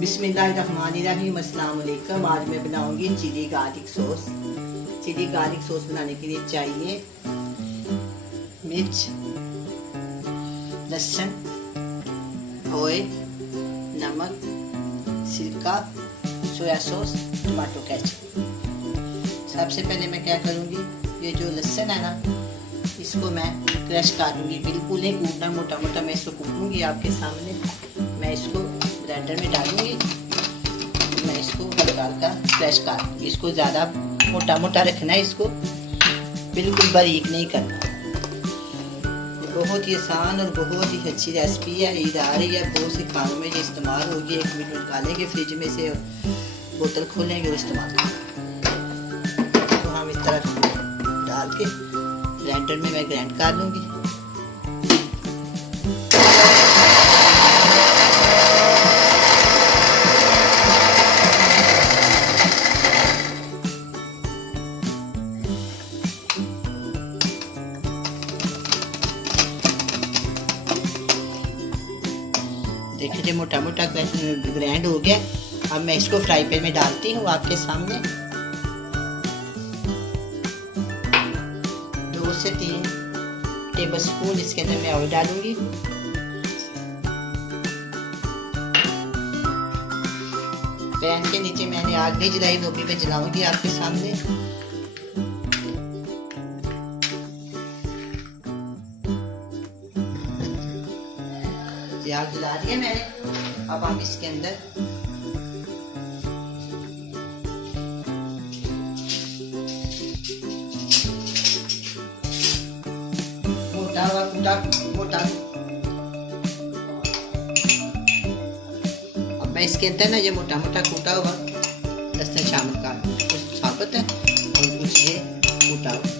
बिस्मिल्लाहिर्रहमानिर्रहीम। अस्सलाम वालेकुम। आज मैं बनाऊंगी chilli garlic sauce. Chilli garlic sauce बनाने के लिए चाहिए मिर्च, लहसुन, ऑयल, नमक, सिरका, सोया सॉस, टमाटो केचप। सबसे पहले मैं क्या करूंगी, ये जो लहसुन है ना, इसको मैं क्रश कर दूंगी। बिल्कुल नहीं कूटना, मोटा मोटा मैं इसको कूटूंगी आपके सामने। मैं इसको ब्लेंडर में डालूंगी, मैं इसको हल्का हल्का क्रश कर दूंगी। इसको ज़्यादा मोटा मोटा रखना है, इसको बिल्कुल बारीक नहीं करना। ये बहुत ही आसान और बहुत ही अच्छी रेसिपी है। ईद आ रही है, बहुत से खानों में ये इस्तेमाल होगी। 1 मिनट निकालेंगे फ्रिज में से, बोतल खोलेंगे और इस्तेमाल करेंगे। तो हम इस तरह डाल के ब्लेंडर में मैं ग्राइंड कर लूँगी। देखिए मोटा मोटा ग्राइंड हो गया। अब मैं इसको फ्राई पैन में डालती हूँ आपके सामने। 2 से 3 टेबलस्पून इसके अंदर मैं ऑयल डालूंगी। पैन के नीचे मैंने आग नहीं जलाई, वो भी मैं जलाऊंगी आपके सामने। आग जला दिया मैंने। अब हम इसके अंदर अब मैं इसके अंदर ना ये मोटा मोटा कूटा हुआ लहसुन शामिल कर, कुछ साबुत है और कुछ ये कूटा हुआ।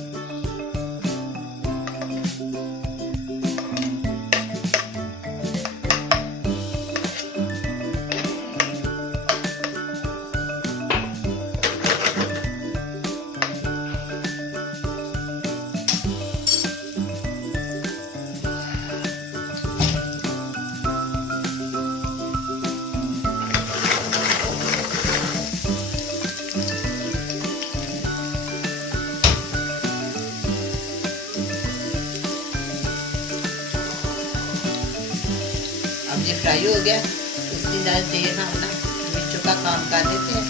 ये फ्राई हो गया। इतनी ज़्यादा देर ना होना, मिर्चों का काम कर देते हैं।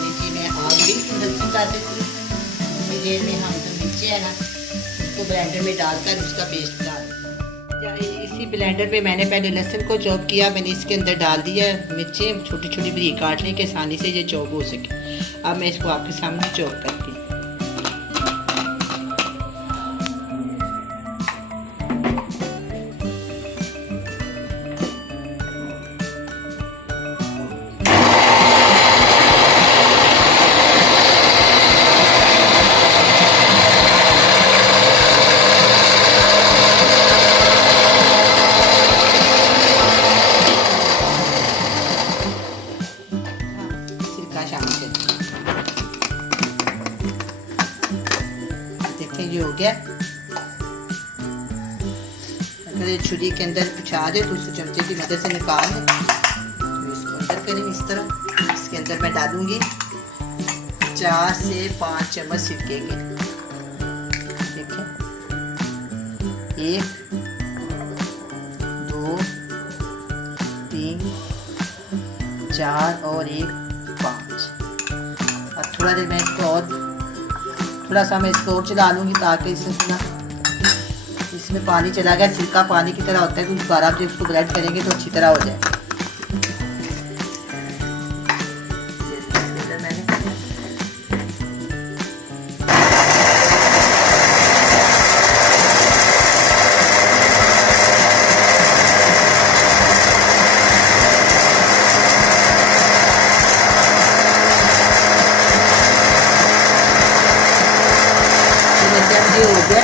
नीचे में आग बिल्कुल हल्की कर देती हूँ। इतनी देर में हम जो मिर्चें है ना, उसको ब्लेंडर में डालकर उसका पेस्ट बना देते हैं। इसी ब्लेंडर में मैंने पहले लहसुन को चॉप किया, मैंने इसके अंदर डाल दिया मिर्चें छोटी छोटी बारीक काटने के, आसानी से ये चॉप हो सके। अब मैं इसको आपके सामने चॉप करती हूँ। देखिए ये हो गया। अगर ये छुरी के अंदर पिछा दे तो उसे चमचे की मदद से निकाल दे। तो इसको अंदर करेंगे इस तरह। इसके अंदर मैं डालूंगी 4 से 5 चम्मच सिरके के। देखिए 1 2 3 4 और 1 5। अब थोड़ा देर मैं इसको और थोड़ा सा मैं इसको और चला लूँगी, ताकि इसमें पानी चला गया। सिरका पानी की तरह होता है, तो दोबारा आप जब इसको ब्लेंड करेंगे तो अच्छी तरह हो जाए। ये हो गया।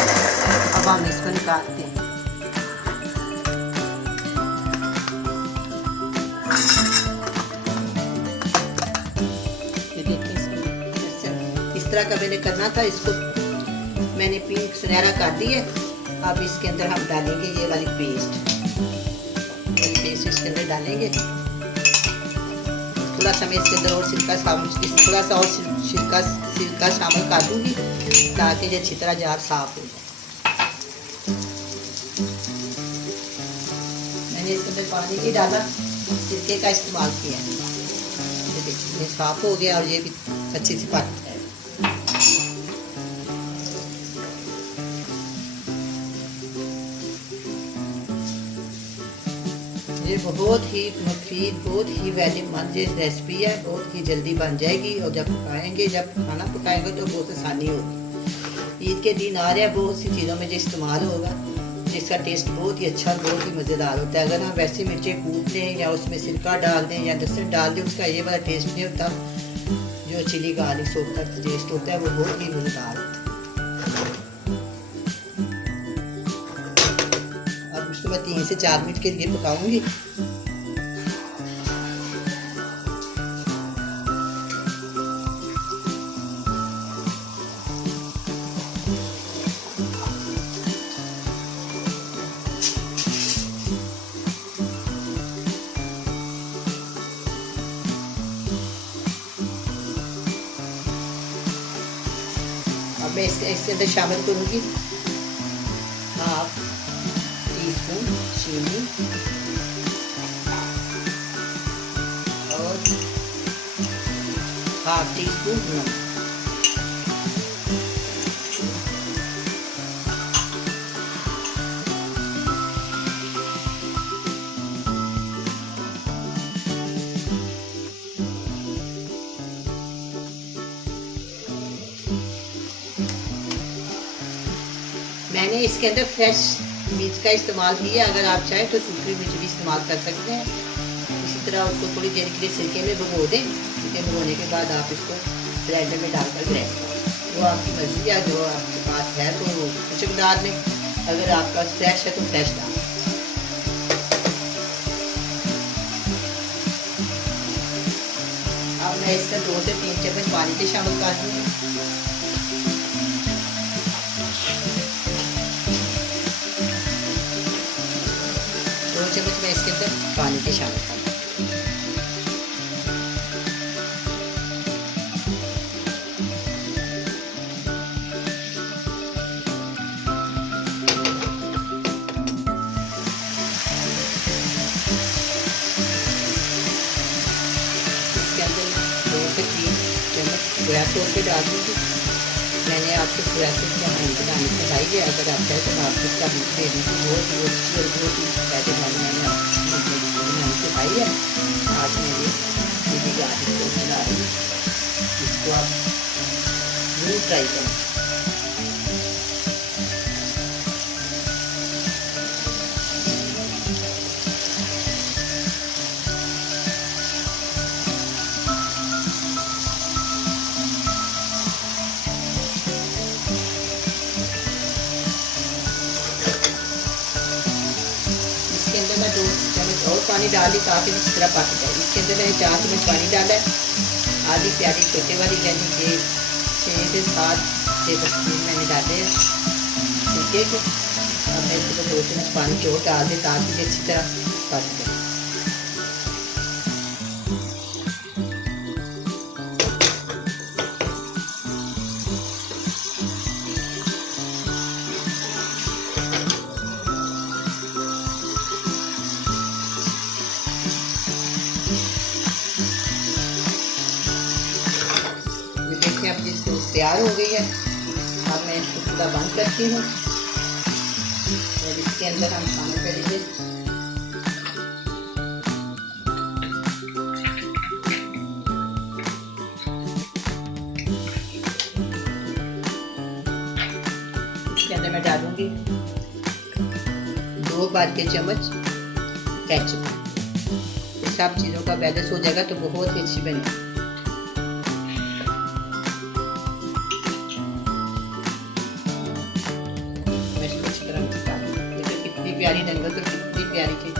अब हम इसको निकालते हैं। ये देखिए इस तरह का मैंने करना था। इसको मैंने पिंक सुनहरा कर दी है। अब इसके अंदर हम डालेंगे ये वाली पेस्ट इसके अंदर डालेंगे। थोड़ा सा मैं इसके अंदर और सिरका शामिल, थोड़ा सा और सिरका शामिल कर दूँगी ताकि ये अच्छी तरह जार साफ हो जाए। मैंने इसके अंदर पानी नहीं डाला, सिरके का इस्तेमाल किया है। ये देखिए ये साफ हो गया और ये भी अच्छी सी पक है। ये बहुत ही मुफीद, बहुत ही वैल्यूमंद ये रेसिपी है, बहुत ही जल्दी बन जाएगी और जब खाना पकाएंगे तो बहुत आसानी होगी। ईद के दिन आ रहे हैं, बहुत सी चीज़ों में जो इस्तेमाल होगा जिसका टेस्ट बहुत ही अच्छा, बहुत ही मज़ेदार होता है। अगर हम वैसे मिर्चें कूट लें या उसमें सिरका डाल दें या लहसुन डाल दें, उसका ये वाला टेस्ट नहीं होता। जो चिली गार्लिक सूप का टेस्ट होता है वो बहुत ही मज़ेदार होता है। अब उसको मैं 3 से 4 मिनट के लिए पकाऊंगी। अब मैं इसके अंदर शामिल करूँगी हाफ टी स्पून चीनी और हाफ टी स्पून नमक। मैंने इसके अंदर फ्रेश मिर्च का इस्तेमाल किया, अगर आप चाहें तो सूखी मिर्च भी इस्तेमाल कर सकते हैं। इसी तरह उसको थोड़ी देर के लिए सिरके में भिगो दें। सिरके भिगोने के बाद आप इसको ब्लेंडर में डालकर ग्राइंड करें। वो आपकी मर्जी है, जो आपके पास है तो कुछ मकदार में, अगर आपका फ्रेश है तो फ्रेश डालें। अब मैं इसका 2 से 3 चम्मच पानी के शामिल कर दूँगी। चम्मच मैं इसके अंदर पानी के शामिल करूँ। इसके अंदर 2 से 3 चम्मच सोया सॉस भी डाल दूँगी। मैंने आपको सोया सॉस का हनी बनाने सिखाई है, अगर आप चाहें तो मैं आपको इसका लिंक दे दूँगी। बहुत ही अच्छी और बहुत ही पैसे मैंने बनानी सिखाई है। आज मैं ये चिली गार्लिक सॉस बना रही हूँ, इसको आप जरूर ट्राई करें। मैं 2 चम्मच और पानी डाल दी ताकि इस तरह पक जाए। इसके अंदर मैंने 4 चम्मच पानी डाला है। आधी प्याली छोटे वाली यानी कि 6 से 7 टेबलस्पून मैंने डाले हैं सिरके के। अब मैं इसके अंदर 2 चम्मच पानी और डाल दें ताकि ये अच्छी तरह पक जाए। अब ये सॉस तैयार हो गई है। अब मैं इसको पूरा बंद करती हूँ और इसके अंदर हम शामिल करेंगे इसके अंदर मैं डालूंगी 2 बार के चम्मच केचप। सब चीज़ों का बैलेंस हो जाएगा तो बहुत ही अच्छी बनेगी। प्यारी रंगत और कितनी प्यारी की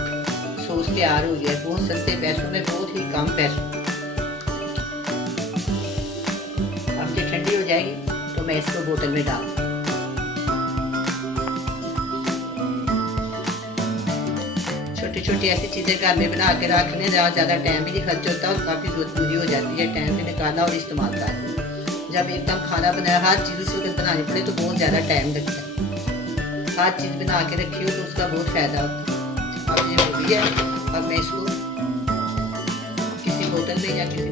सॉस तैयार हुई है, बहुत सस्ते पैसों में, बहुत ही कम पैसों। अब जब ठंडी हो जाएगी तो मैं इसको बोतल में डाल छोटे छोटी छोटी ऐसी चीज़ें घर में बना के रख लें, जहाँ ज़्यादा टाइम भी नहीं खर्च होता और काफ़ी जरूरत पूरी हो जाती है। टाइम भी निकाला और इस्तेमाल कर लें। जब एकदम खाना बनाया हर चीज़ उसी वक्त बनानी पड़े तो बहुत ज़्यादा टाइम लगता है। हर चीज़ बना के रखी हो तो उसका बहुत फ़ायदा होता है। अब ये हो गया, अब मैं इसको किसी बोतल में या किसी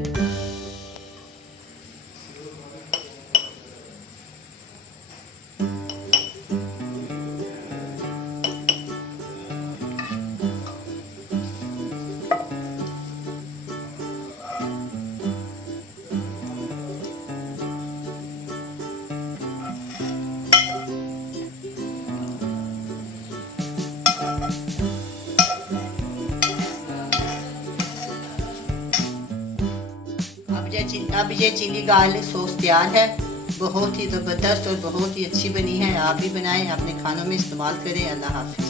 अब ये चिली गार्लिक सॉस तैयार है। बहुत ही ज़बरदस्त और बहुत ही अच्छी बनी है। आप भी बनाएं, अपने खानों में इस्तेमाल करें। अल्लाह हाफ़िज़।